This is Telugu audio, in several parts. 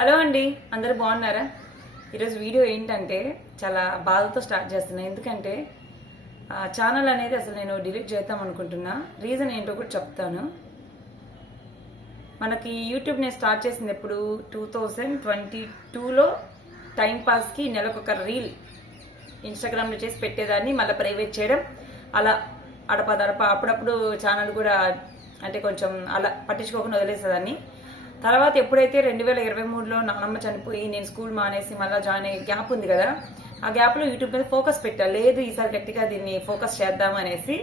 హలో అండి అందరు బాగున్నారా? ఈరోజు వీడియో ఏంటంటే చాలా బాధతో స్టార్ట్ చేస్తున్నా. ఎందుకంటే ఆ ఛానల్ అనేది అసలు నేను డిలీట్ చేద్దాం అనుకుంటున్నా. రీజన్ ఏంటో కూడా చెప్తాను. మనకి యూట్యూబ్ నేను స్టార్ట్ చేసింది ఎప్పుడు? టూ థౌజండ్ ట్వంటీ టూలో టైంపాస్కి నెలకొక రీల్ ఇన్స్టాగ్రామ్లో చేసి పెట్టేదాన్ని మళ్ళీ ప్రైవేట్ చేయడం. అలా అడపదడప అప్పుడప్పుడు ఛానల్ కూడా అంటే కొంచెం అలా పట్టించుకోకుండా వదిలేసేదాన్ని. తర్వాత ఎప్పుడైతే రెండు వేల ఇరవై మూడులో నానమ్మ చనిపోయి నేను స్కూల్ మానేసి మళ్ళీ జాయిన్ అయ్యే గ్యాప్ ఉంది కదా ఆ గ్యాప్లో యూట్యూబ్ మీద ఫోకస్ పెట్టా. లేదు ఈసారి గట్టిగా దీన్ని ఫోకస్ చేద్దాం అనేసి.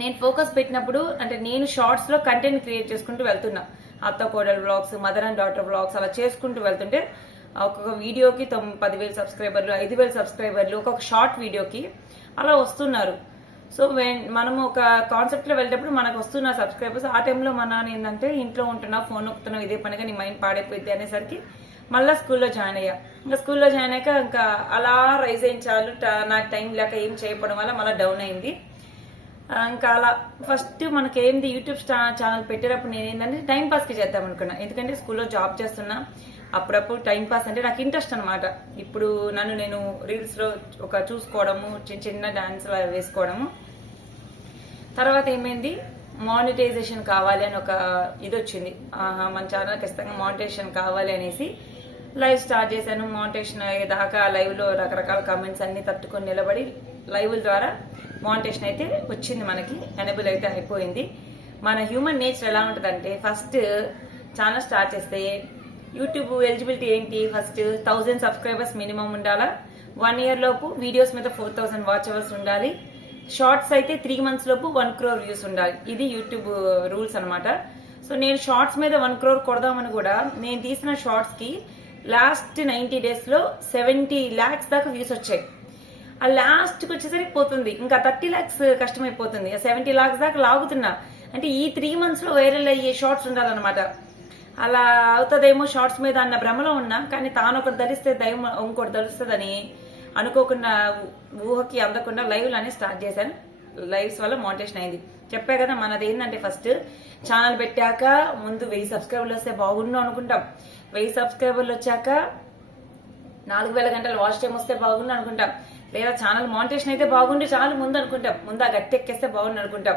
నేను ఫోకస్ పెట్టినప్పుడు అంటే నేను షార్ట్స్లో కంటెంట్ క్రియేట్ చేసుకుంటూ వెళ్తున్నా. అత్త కోడల్ vlogs mother and daughter vlogs అలా చేసుకుంటూ వెళ్తుంటే ఒక్కొక్క వీడియోకి తొమ్మిది పదివేలు సబ్స్క్రైబర్లు ఐదు వేలు సబ్స్క్రైబర్లు ఒక్కొక్క షార్ట్ వీడియోకి అలా వస్తున్నారు. సో వెన్- మనము ఒక కాన్సెప్ట్లో వెళ్ళేటప్పుడు మనకు వస్తున్న సబ్స్క్రైబర్స్ ఆ టైంలో మన ఏంటంటే ఇంట్లో ఉంటున్నా ఫోన్ నొక్కుతున్నావు ఇదే పనిగా నీ మైండ్ పాడైపోయింది అనేసరికి మళ్ళీ స్కూల్లో జాయిన్ అయ్యా. ఇంకా స్కూల్లో జాయిన్ అయ్యాక ఇంకా అలా రైజ్ అయిన చాలు నాకు టైం లేక ఏం చేయకపోవడం వల్ల మళ్ళీ డౌన్ అయింది. ఇంకా అలా ఫస్ట్ మనకి ఏంది యూట్యూబ్ ఛానల్ పెట్టేటప్పుడు నేను ఏంటంటే టైం పాస్కి చేద్దాం అనుకున్నా. ఎందుకంటే స్కూల్లో జాబ్ చేస్తున్నా. అప్పుడప్పుడు టైం పాస్ అంటే నాకు ఇంట్రెస్ట్ అనమాట ఇప్పుడు నన్ను నేను రీల్స్లో ఒక చూసుకోవడము చిన్న చిన్న డాన్స్ వేసుకోవడము. తర్వాత ఏమైంది? మానిటైజేషన్ కావాలి అని ఒక ఇది వచ్చింది ఆహా, మన ఛానల్ ఖచ్చితంగా మానిటైజేషన్ కావాలి అనేసి లైవ్ స్టార్ట్ చేశాను. మానిటేషన్ అయ్యేదాకా లైవ్లో రకరకాల కమెంట్స్ అన్ని తట్టుకొని నిలబడి లైవ్ ద్వారా మానిటేషన్ అయితే వచ్చింది మనకి. ఎనబుల్ అయితే అయిపోయింది. మన హ్యూమన్ నేచర్ ఎలా ఉంటుందంటే ఫస్ట్ ఛానల్ స్టార్ట్ చేస్తే యూట్యూబ్ ఎలిజిబిలిటీ ఏంటి? ఫస్ట్ థౌజండ్ సబ్స్క్రైబర్స్ మినిమం ఉండాలా? వన్ ఇయర్ లోపు వీడియోస్ మీద ఫోర్ థౌసండ్ వాచ్ అవర్స్ ఉండాలి. షార్ట్స్ అయితే త్రీ మంత్స్ లోపు వన్ క్రోర్ వ్యూస్ ఉండాలి. ఇది యూట్యూబ్ రూల్స్ అనమాట సో నేను షార్ట్స్ మీద వన్ క్రోర్ కొడదామని కూడా నేను తీసిన షార్ట్స్కి లాస్ట్ నైన్టీ డేస్లో సెవెంటీ ల్యాక్స్ దాకా వ్యూస్ వచ్చాయి. ఆ లాస్ట్కి వచ్చేసరికి పోతుంది. ఇంకా థర్టీ ల్యాక్స్ కష్టమైపోతుంది. సెవెంటీ ల్యాక్స్ దాకా లాగుతున్నా. అంటే ఈ త్రీ మంత్స్లో వైరల్ అయ్యే షార్ట్స్ ఉండాలన్నమాట. అలా అవుతుందేమో షార్ట్స్ మీద అన్న భ్రమలో ఉన్నా కానీ తాను ఒకటి ధరిస్తే దైవం ఇంకోటి ధరిస్తుందని అనుకోకుండా ఊహకి అందకుండా లైవ్లు అనేది స్టార్ట్ చేశాను. లైవ్స్ వల్ల మోటివేషన్ అయింది. చెప్పా కదా మనది ఏంటంటే ఫస్ట్ ఛానల్ పెట్టాక ముందు వెయ్యి సబ్స్క్రైబర్లు వస్తే బాగుండు అనుకుంటాం. వెయ్యి సబ్స్క్రైబర్లు వచ్చాక నాలుగు వేల గంటలు వాచ్ టైం వస్తే బాగుండు అనుకుంటాం. లేదా ఛానల్ మానిటేషన్ అయితే బాగుండి చాలు ముందు అనుకుంటాం. ముందు ఆ గట్టి ఎక్కేస్తే బాగుండు అనుకుంటాం.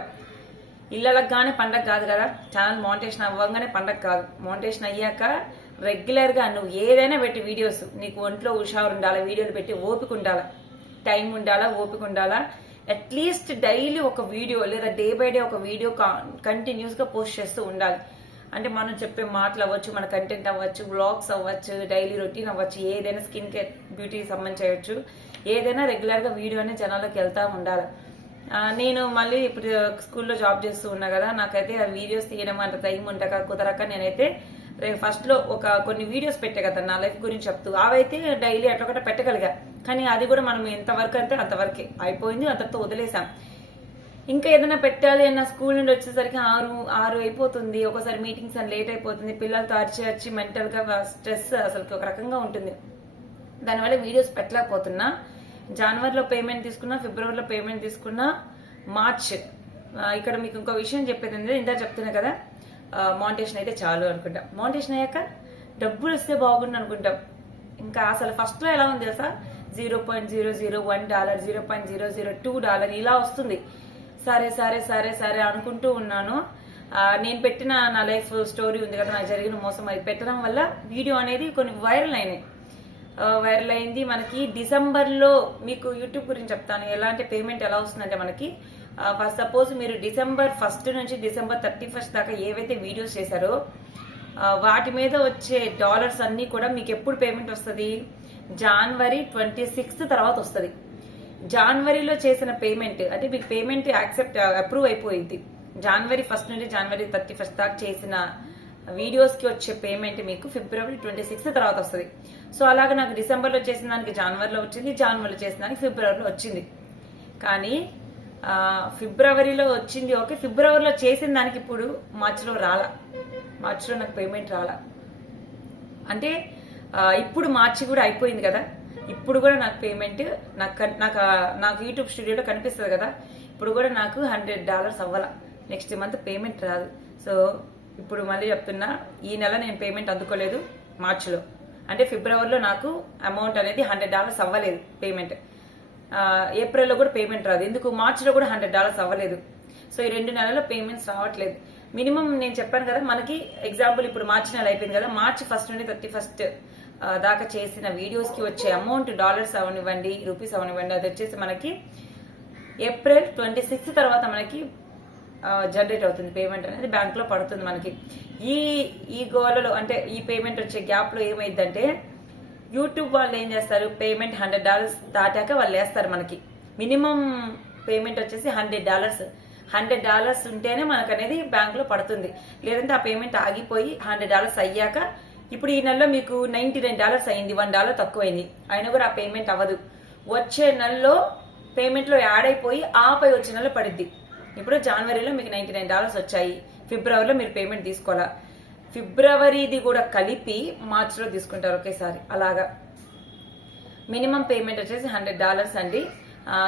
ఇళ్ళకి కానీ పండగ కాదు కదా. ఛానల్ మానిటేషన్ అవ్వగానే పండగ కాదు. మానిటేషన్ అయ్యాక రెగ్యులర్గా నువ్వు ఏదైనా పెట్టి వీడియోస్ నీకు ఒంట్లో హుషారు ఉండాలా వీడియోలు పెట్టి ఓపిక ఉండాలా టైం ఉండాలా ఓపిక ఉండాలా అట్లీస్ట్ డైలీ ఒక వీడియో లేదా డే బై డే ఒక వీడియో కంటిన్యూస్గా పోస్ట్ చేస్తూ ఉండాలి. అంటే మనం చెప్పే మాటలు అవ్వచ్చు మన కంటెంట్ అవ్వచ్చు బ్లాగ్స్ అవ్వచ్చు డైలీ రొటీన్ అవ్వచ్చు ఏదైనా స్కిన్ కేర్ బ్యూటీకి సంబంధించి అవ్వచ్చు ఏదైనా రెగ్యులర్గా వీడియో అనేది జనాలకు వెళ్తా ఉండాలి. నేను మళ్ళీ ఇప్పుడు స్కూల్లో జాబ్ చేస్తూ ఉన్నా కదా నాకైతే ఆ వీడియోస్ తీయడం అంత టైం ఉండక కుదరక నేనైతే ఫస్ట్లో ఒక కొన్ని వీడియోస్ పెట్టే కదా నా లైఫ్ గురించి చెప్తూ. అవైతే డైలీ అట్లా పెట్టగలిగా. కానీ అది కూడా మనం ఎంతవరకు అంటే అంతవరకే. అయిపోయింది అంతతో వదిలేసాం. ఇంకా ఏదైనా పెట్టాలి అన్న స్కూల్ నుండి వచ్చేసరికి ఆరు ఆరు అయిపోతుంది. ఒకసారి మీటింగ్స్ అని లేట్ అయిపోతుంది. పిల్లలతో అరిచి అరిచి మెంటల్గా స్ట్రెస్ అసలు ఒక రకంగా ఉంటుంది. దానివల్ల వీడియోస్ పెట్టలేకపోతున్నా. జనవరిలో పేమెంట్ తీసుకున్నా ఫిబ్రవరిలో పేమెంట్ తీసుకున్నా మార్చ్ ఇక్కడ మీకు ఇంకో విషయం చెప్పేది ఏంటంటే ఇందా చెప్తున్నా కదా మౌంటేషన్ అయితే చాలు అనుకుంటాం. మౌంటేషన్ అయ్యాక డబ్బులు వస్తే బాగుండు అనుకుంటాం. ఇంకా అసలు ఫస్ట్లో ఎలా ఉంది తెలుసా? Zero point zero zero one dollar zero point zero zero two dollar ఇలా వస్తుంది. సరే సరే సరే సరే అనుకుంటూ ఉన్నాను. నేను పెట్టిన నా లైఫ్ స్టోరీ ఉంది కదా నాకు జరిగిన మోసం అది పెట్టడం వల్ల వీడియో అనేది కొన్ని వైరల్ అయినాయి. వైరల్ అయింది. మనకి డిసెంబర్లో మీకు యూట్యూబ్ గురించి చెప్తాను. ఎలాంటి పేమెంట్ ఎలా వస్తుందంటే మనకి ఫస్ట్ సపోజ్ మీరు డిసెంబర్ ఫస్ట్ నుంచి డిసెంబర్ థర్టీ ఫస్ట్ దాకా ఏవైతే వీడియోస్ చేశారో వాటి మీద వచ్చే డాలర్స్ అన్నీ కూడా మీకు ఎప్పుడు పేమెంట్ వస్తుంది? జనవరి ట్వంటీ సిక్స్త్ తర్వాత వస్తుంది. జనవరిలో చేసిన పేమెంట్ అంటే మీకు పేమెంట్ యాక్సెప్ట్ అప్రూవ్ అయిపోయింది. జనవరి ఫస్ట్ నుండి జనవరి థర్టీ ఫస్ట్ దాకా చేసిన వీడియోస్కి వచ్చే పేమెంట్ మీకు ఫిబ్రవరి ట్వంటీ సిక్స్త్ తర్వాత వస్తుంది. సో అలాగే నాకు డిసెంబర్లో చేసిన దానికి జనవరిలో వచ్చింది జనవరిలో చేసిన దానికి ఫిబ్రవరిలో వచ్చింది. కానీ ఫిబ్రవరిలో వచ్చింది. ఓకే ఫిబ్రవరిలో చేసిన దానికి ఇప్పుడు మార్చిలో రాలా. మార్చిలో నాకు పేమెంట్ రాలా. అంటే ఇప్పుడు మార్చి కూడా అయిపోయింది కదా. ఇప్పుడు కూడా నాకు పేమెంట్ నాకు కన్- నాకు నాకు యూట్యూబ్ స్టూడియోలో కనిపిస్తుంది కదా. ఇప్పుడు కూడా నాకు హండ్రెడ్ డాలర్స్ అవ్వాల. నెక్స్ట్ మంత్ పేమెంట్ రాదు. సో ఇప్పుడు మళ్ళీ చెప్తున్నా ఈ నెల నేను పేమెంట్ అందుకోలేదు మార్చిలో. అంటే ఫిబ్రవరిలో నాకు అమౌంట్ అనేది హండ్రెడ్ డాలర్స్ అవ్వలేదు పేమెంట్. ఏప్రిల్లో కూడా పేమెంట్ రాదు. ఎందుకు? మార్చిలో కూడా హండ్రెడ్ డాలర్స్ అవ్వలేదు. సో ఈ రెండు నెలల్లో పేమెంట్స్ రావట్లేదు. మినిమం నేను చెప్పాను కదా మనకి ఎగ్జాంపుల్ ఇప్పుడు మార్చి నెల అయిపోయింది కదా మార్చి ఫస్ట్ నుండి థర్టీ ఫస్ట్ దాకా చేసిన వీడియోస్కి వచ్చే అమౌంట్ డాలర్స్ అవనివ్వండి రూపీస్ అవనివ్వండి అది వచ్చేసి మనకి ఏప్రిల్ ట్వంటీ సిక్స్త్ తర్వాత మనకి జనరేట్ అవుతుంది. పేమెంట్ అనేది బ్యాంక్లో పడుతుంది మనకి. ఈ ఈ గోలలో అంటే ఈ పేమెంట్ వచ్చే గ్యాప్లో ఏమైందంటే యూట్యూబ్ వాళ్ళు ఏం చేస్తారు? పేమెంట్ హండ్రెడ్ డాలర్స్ దాటాక వాళ్ళు వేస్తారు మనకి. మినిమం పేమెంట్ వచ్చేసి హండ్రెడ్ డాలర్స్. హండ్రెడ్ డాలర్స్ ఉంటేనే మనకు అనేది బ్యాంకులో పడుతుంది. లేదంటే ఆ పేమెంట్ ఆగిపోయి హండ్రెడ్ డాలర్స్ అయ్యాక ఇప్పుడు ఈ నెలలో మీకు నైన్టీ నైన్ డాలర్స్ అయింది వన్ డాలర్ తక్కువైంది. అయినా కూడా ఆ పేమెంట్ అవ్వదు. వచ్చే నెలలో పేమెంట్లో యాడ్ అయిపోయి ఆపై వచ్చే నెలలో పడుద్ది. ఇప్పుడు జనవరిలో మీకు నైన్టీ నైన్ డాలర్స్ వచ్చాయి. ఫిబ్రవరిలో మీరు పేమెంట్ తీసుకోవాలా? ఫిబ్రవరిది కూడా కలిపి మార్చిలో తీసుకుంటారు ఒకేసారి. అలాగా. మినిమం పేమెంట్ వచ్చేసి హండ్రెడ్ డాలర్స్ అండి.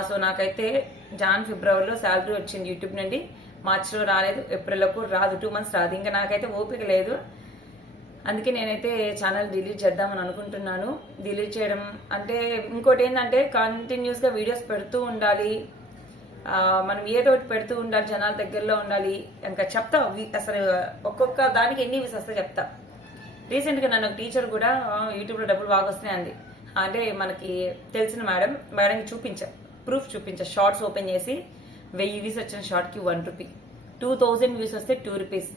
సో నాకైతే జాన్ ఫిబ్రవరిలో శాలరీ వచ్చింది యూట్యూబ్ నుండి. మార్చిలో రాలేదు ఏప్రిల్లో రాదు టూ మంత్స్ రాదు. ఇంకా నాకైతే ఓపిక లేదు. అందుకే నేనైతే ఛానల్ డిలీట్ చేద్దామని అనుకుంటున్నాను. డిలీట్ చేయడం అంటే ఇంకోటి ఏంటంటే కంటిన్యూస్గా వీడియోస్ పెడుతూ ఉండాలి. మనం ఏదో ఒకటి పెడుతూ ఉండాలి జనాల దగ్గరలో ఉండాలి. ఇంకా చెప్తా అసలు ఒక్కొక్క దానికి ఎన్ని వ్యూస్ వస్తే చెప్తా. రీసెంట్గా నన్ను ఒక టీచర్ కూడా యూట్యూబ్లో డబ్బులు బాగా వస్తున్నాయి అంది. అంటే మనకి తెలిసిన మేడం మేడంకి చూపించా ప్రూఫ్ చూపించా షార్ట్స్ ఓపెన్ చేసి వెయ్యి వ్యూస్ వచ్చిన షార్ట్కి one rupee two thousand views వస్తే two rupees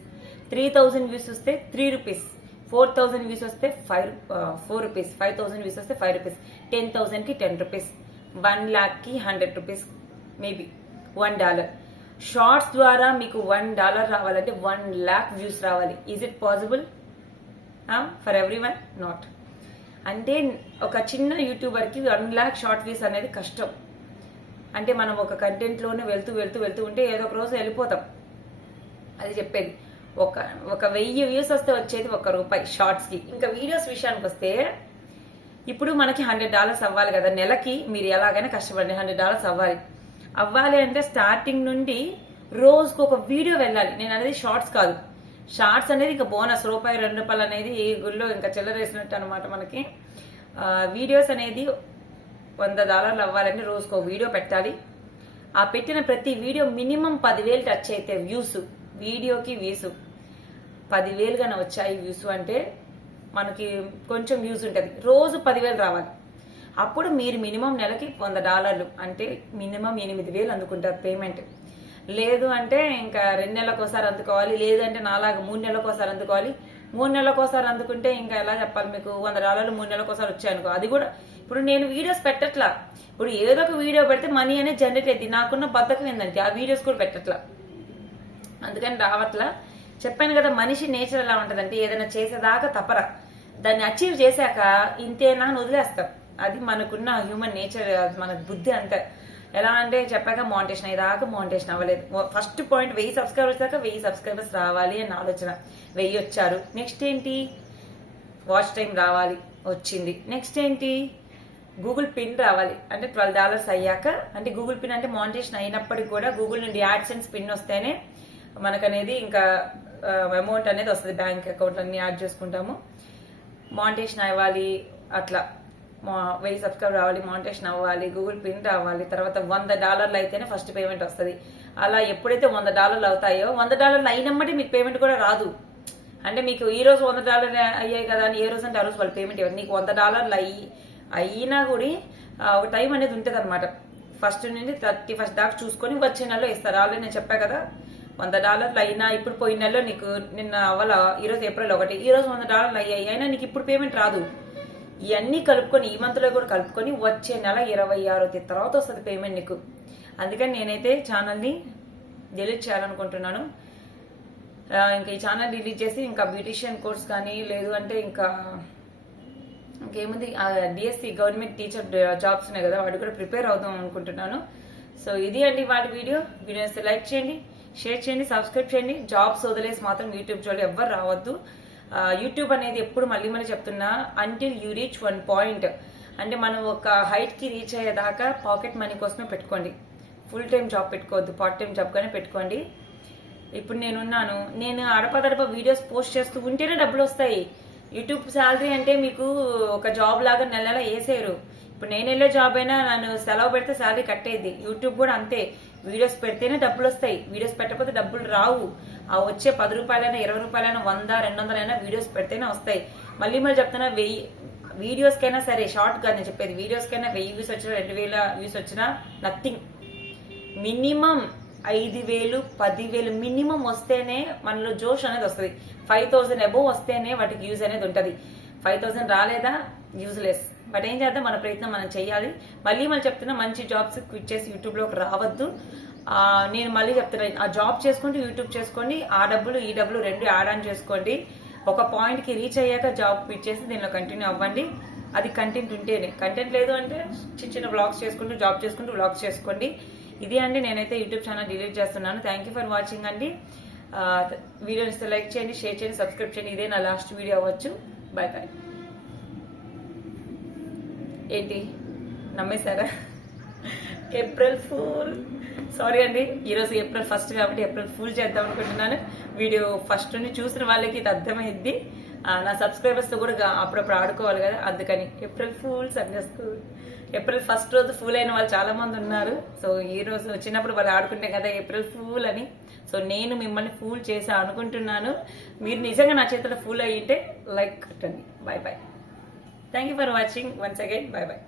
three thousand views వస్తే three rupees four thousand views వస్తే five four rupees five thousand views వస్తే ఫైవ్ రూపీస్ టెన్ థౌజండ్కి ten rupees one ల్యాక్కి hundred rupees maybe one dollar shorts ద్వారా మీకు వన్ డాలర్ రావాలంటే వన్ ల్యాక్ వ్యూస్ రావాలి. Is it possible for everyone not అంటే ఒక చిన్న యూట్యూబర్కి వన్ ల్యాక్ షార్ట్ వ్యూస్ అనేది కష్టం. అంటే మనం ఒక కంటెంట్లోనే వెళ్తూ వెళ్తూ వెళ్తూ ఉంటే ఏదో ఒక రోజు వెళ్ళిపోతాం. అది చెప్పేది. ఒక ఒక వెయ్యి వ్యూస్ వస్తే వచ్చేది ఒక రూపాయి షార్ట్స్కి ఇంకా వీడియోస్ విషయానికి వస్తే ఇప్పుడు మనకి హండ్రెడ్ డాలర్స్ అవ్వాలి కదా. నెలకి మీరు ఎలాగైనా కష్టపడండి. హండ్రెడ్ డాలర్స్ అవ్వాలి. అవ్వాలి అంటే స్టార్టింగ్ నుండి రోజుకు ఒక వీడియో వెళ్ళాలి. నేను అనేది షార్ట్స్ కాదు. షార్ట్స్ అనేది ఇంకా బోనస్ రూపాయి రెండు రూపాయలు అనేది ఈ గుళ్ళో ఇంకా చిల్లరేసినట్టు అనమాట మనకి. వీడియోస్ అనేది వంద డాలర్లు అవ్వాలంటే రోజుకు ఒక వీడియో పెట్టాలి. ఆ పెట్టిన ప్రతి వీడియో మినిమం పదివేలు టచ్ అయితే వ్యూస్ వీడియోకి వ్యూస్ పదివేలుగానే వచ్చాయి వ్యూస్ అంటే మనకి కొంచెం వ్యూస్ ఉంటుంది. రోజు పదివేలు రావాలి. అప్పుడు మీరు మినిమం నెలకి వంద డాలర్లు అంటే మినిమం ఎనిమిది వేలు అందుకుంటారు పేమెంట్. లేదు అంటే ఇంకా రెండు నెలలకు ఒకసారి అందుకోవాలి లేదంటే నాలాగా మూడు నెలలకు ఒకసారి అందుకోవాలి. మూడు నెలలకు ఒకసారి అందుకుంటే ఇంకా ఎలా చెప్పాలి మీకు? వంద డాలర్లు మూడు నెలలకు ఒకసారి వచ్చాయనుకో. అది కూడా ఇప్పుడు నేను వీడియోస్ పెట్టట్లా. ఇప్పుడు ఏదో ఒక వీడియో పెడితే మనీ అనేది జనరేట్ అయింది నాకున్న బద్ధకం ఏంటంటే ఆ వీడియోస్ కూడా పెట్టట్లా. అందుకని రావట్లా. చెప్పాను కదా మనిషి నేచర్ ఎలా ఉంటుందంటే ఏదైనా చేసేదాకా తప్పరా దాన్ని అచీవ్ చేశాక ఇంతేనా అని వదిలేస్తాం. అది మనకున్న హ్యూమన్ నేచర్ మన బుద్ధి అంతే. ఎలా అంటే చెప్పాక మోంటేషన్ అయ్యేదాకా మోంటేషన్ అవ్వలేదు. ఫస్ట్ పాయింట్ వెయ్యి సబ్స్క్రైబర్స్ దాకా వెయ్యి సబ్స్క్రైబర్స్ రావాలి అని ఆలోచన. వెయ్యి వచ్చారు. నెక్స్ట్ ఏంటి? వాచ్ టైం రావాలి వచ్చింది. నెక్స్ట్ ఏంటి? గూగుల్ పిన్ రావాలి. అంటే ట్వెల్వ్ డాలర్స్ అయ్యాక అంటే గూగుల్ పిన్ అంటే మానిటేషన్ అయినప్పటికి కూడా గూగుల్ నుండి యాడ్సెన్స్ పిన్ వస్తేనే మనకనేది ఇంకా అమౌంట్ అనేది వస్తుంది. బ్యాంక్ అకౌంట్ అన్ని యాడ్ చేసుకుంటాము. మానిటేషన్ అవ్వాలి అట్లా. వెయ్యి సబ్స్క్రైబ్ రావాలి మానిటేషన్ అవ్వాలి గూగుల్ పిన్ రావాలి తర్వాత వంద డాలర్లు అయితేనే ఫస్ట్ పేమెంట్ వస్తుంది. అలా ఎప్పుడైతే వంద డాలర్లు అవుతాయో వంద డాలర్లు అయినమ్మటే మీకు పేమెంట్ కూడా రాదు. అంటే మీకు ఈ రోజు వంద డాలర్లు అయ్యాయి కదా అని ఏ రోజు అంటే ఆ రోజు వాళ్ళు పేమెంట్ ఇవ్వరు. నీకు వంద డాలర్లు అయ్యి అయినా కూడా ఒక టైం అనేది ఉంటుంది అనమాట ఫస్ట్ నుండి థర్టీ ఫస్ట్ దాకా చూసుకొని వచ్చే నెలలో ఇస్తారు. ఆల్రెడీ నేను చెప్పా కదా వంద డాలర్లు అయినా ఇప్పుడు పోయిన నెలలో నీకు నిన్న అవ్వాల? ఈరోజు ఏప్రిల్ ఒకటి. ఈ రోజు వంద డాలర్లు అయ్యాయి. అయినా నీకు ఇప్పుడు పేమెంట్ రాదు. ఇవన్నీ కలుపుకొని ఈ మంత్లో కూడా కలుపుకొని వచ్చే నెల ఇరవై ఆరో తేదీ తర్వాత వస్తుంది పేమెంట్ నీకు. అందుకని నేనైతే ఛానల్ని డిలీట్ చేయాలనుకుంటున్నాను. ఇంకా ఈ ఛానల్ డిలీట్ చేసి ఇంకా బ్యూటిషియన్ కోర్స్ కానీ లేదు అంటే ఇంకా ఇంకేముంది? డిఎస్సి గవర్నమెంట్ టీచర్ జాబ్స్ ఉన్నాయి కదా వాటి కూడా ప్రిపేర్ అవుదాం అనుకుంటున్నాను. సో ఇది అండి వాటి వీడియో. వీడియోస్ లైక్ చేయండి షేర్ చేయండి సబ్స్క్రైబ్ చేయండి. జాబ్స్ వదిలేసి మాత్రం యూట్యూబ్ చూడాలి ఎవ్వరు రావద్దు. యూట్యూబ్ అనేది ఎప్పుడు మళ్ళీ మళ్ళీ చెప్తున్నా until you reach one point అంటే మనం ఒక హైట్కి రీచ్ అయ్యేదాకా పాకెట్ మనీ కోసమే పెట్టుకోండి. ఫుల్ టైం జాబ్ పెట్టుకోవద్దు పార్ట్ టైం జాబ్ కానీ పెట్టుకోండి. ఇప్పుడు నేనున్నాను నేను అడపదడప వీడియోస్ పోస్ట్ చేస్తూ ఉంటేనే డబ్బులు వస్తాయి. యూట్యూబ్ శాలరీ అంటే మీకు ఒక జాబ్ లాగా నెల నెల వేసేయరు. ఇప్పుడు నేను వెళ్ళే జాబ్ అయినా నన్ను సెలవు పెడితే శాలరీ కట్టేది. యూట్యూబ్ కూడా అంతే. వీడియోస్ పెడితేనే డబ్బులు వస్తాయి. వీడియోస్ పెట్టకపోతే డబ్బులు రావు. ఆ వచ్చే పది రూపాయలైనా ఇరవై రూపాయలైనా వంద రెండు వందలైనా వీడియోస్ పెడితేనే వస్తాయి. మళ్ళీ మళ్ళీ చెప్తున్నా వెయ్యి వీడియోస్కైనా సరే షార్ట్గా నేను చెప్పేది వీడియోస్కైనా వెయ్యి వ్యూస్ వచ్చినా రెండు వేల వ్యూస్ వచ్చినా నథింగ్ మినిమం ఐదు వేలు పదివేలు మినిమం వస్తేనే మనలో జోష్ అనేది వస్తుంది. ఫైవ్ థౌసండ్ అబోవ్ వస్తేనే వాటికి యూజ్ అనేది ఉంటుంది. ఫైవ్ థౌసండ్ రాలేదా? యూజ్లెస్ బట్ ఏం చేద్దాం? మన ప్రయత్నం మనం చేయాలి మళ్ళీ మళ్ళీ చెప్తున్నా మంచి జాబ్స్ క్విట్ చేసి యూట్యూబ్లోకి రావద్దు. నేను మళ్ళీ చెప్తున్నా ఆ జాబ్ చేసుకుంటూ యూట్యూబ్ చేసుకోండి ఆ డబ్బులు ఈ డబ్బులు రెండు యాడ్ ఆన్ చేసుకోండి. ఒక పాయింట్కి రీచ్ అయ్యాక జాబ్ క్విట్ చేసి దీనిలో కంటిన్యూ అవ్వండి. అది కంటెంట్ ఉంటేనే. కంటెంట్ లేదు అంటే చిన్న చిన్న బ్లాగ్స్ చేసుకుంటూ జాబ్ చేసుకుంటూ బ్లాగ్స్ చేసుకోండి. ఇది అండి. నేనైతే యూట్యూబ్ ఛానల్ డిలీట్ చేస్తున్నాను. థ్యాంక్ యూ ఫర్ వాచింగ్ అండి. వీడియోని లైక్ చేయండి షేర్ చేయండి సబ్స్క్రైబ్ చేయండి. ఇదే నా లాస్ట్ వీడియో అవ్వచ్చు. బాయ్ బాయ్ ఏంటి? నమ్మేశారా? ఏప్రిల్ ఫూల్ సారీ అండి ఈరోజు ఏప్రిల్ ఫస్ట్ కాబట్టి ఏప్రిల్ ఫుల్ చేద్దాం అనుకుంటున్నాను. వీడియో ఫస్ట్ నుండి చూసిన వాళ్ళకి ఇది అర్థమైద్ది ఆ, నా సబ్స్క్రైబర్స్తో కూడా అప్పుడప్పుడు ఆడుకోవాలి కదా అందుకని ఏప్రిల్ ఫూల్స్ అనేస్తూ ఏప్రిల్ ఫస్ట్ రోజు ఫూల్ అయిన వాళ్ళు చాలా మంది ఉన్నారు. సో ఈ రోజు వచ్చినప్పుడు వాళ్ళు ఆడుకుంటే కదా ఏప్రిల్ ఫూల్ అని సో నేను మిమ్మల్ని ఫూల్ చేసా అనుకుంటున్నాను. మీరు నిజంగా నా చేతిలో ఫూల్ అయ్యింటే లైక్ కట్టండి. Bye bye thank you for watching once again bye bye